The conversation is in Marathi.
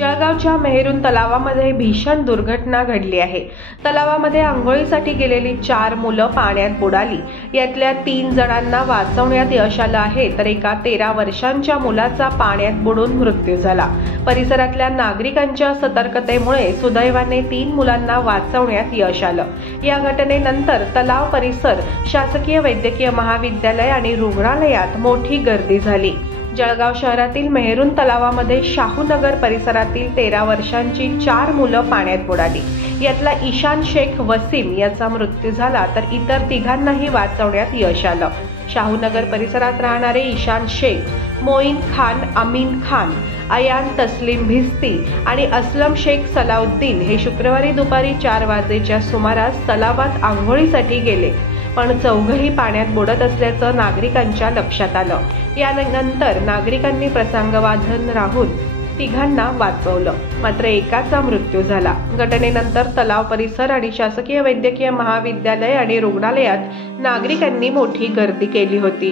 जळगावच्या मेहरून तलावामध्ये भीषण दुर्घटना घडली आहे। तलावामध्ये अंघोळीसाठी गेलेली 4 मुलं पाण्यात बुडाली। यातल्या 3 जणांना वाचवण्यात यश आलं आहे, तर एका 13 वर्षांच्या मुलाचा पाण्यात बुडून मृत्यू झाला। परिसरातल्या नागरिकांच्या सतर्कतेमुळे सुदैवाने 3 मुलांना वाचवण्यात यश आलं। या घटनेनंतर तलाव परिसर, शासकीय वैद्यकीय महाविद्यालय आणि रुग्णालयात मोठी गर्दी झाली। जळगाव शहरातील मेहरून तलावामध्ये शाहूनगर परिसरातील 13 वर्षांची 4 मुलं पाण्यात बुडाली। यातला ईशान शेख वसीम याचा मृत्यू झाला, तर इतर 3घांनाही वाचवण्यात यश आलं। शाहूनगर परिसरात राहणारे ईशान शेख, मोईन खान, अमीन खान, अयान तस्लीम भिस्ती आणि असलम शेख सलाउद्दीन हे शुक्रवारी दुपारी 4 वाजेच्या सुमारास तलावात आंघोळीसाठी गेले, पण चौघही पाण्यात बुडत असल्याचं नागरिकांच्या लक्षात आलं। यानंतर नागरिकांनी प्रसंगवाधन राहून 3घांना वाचवलं, मात्र एकाचा मृत्यू झाला। घटनेनंतर तलाव परिसर आणि शासकीय वैद्यकीय महाविद्यालय आणि रुग्णालयात नागरिकांनी मोठी गर्दी केली होती।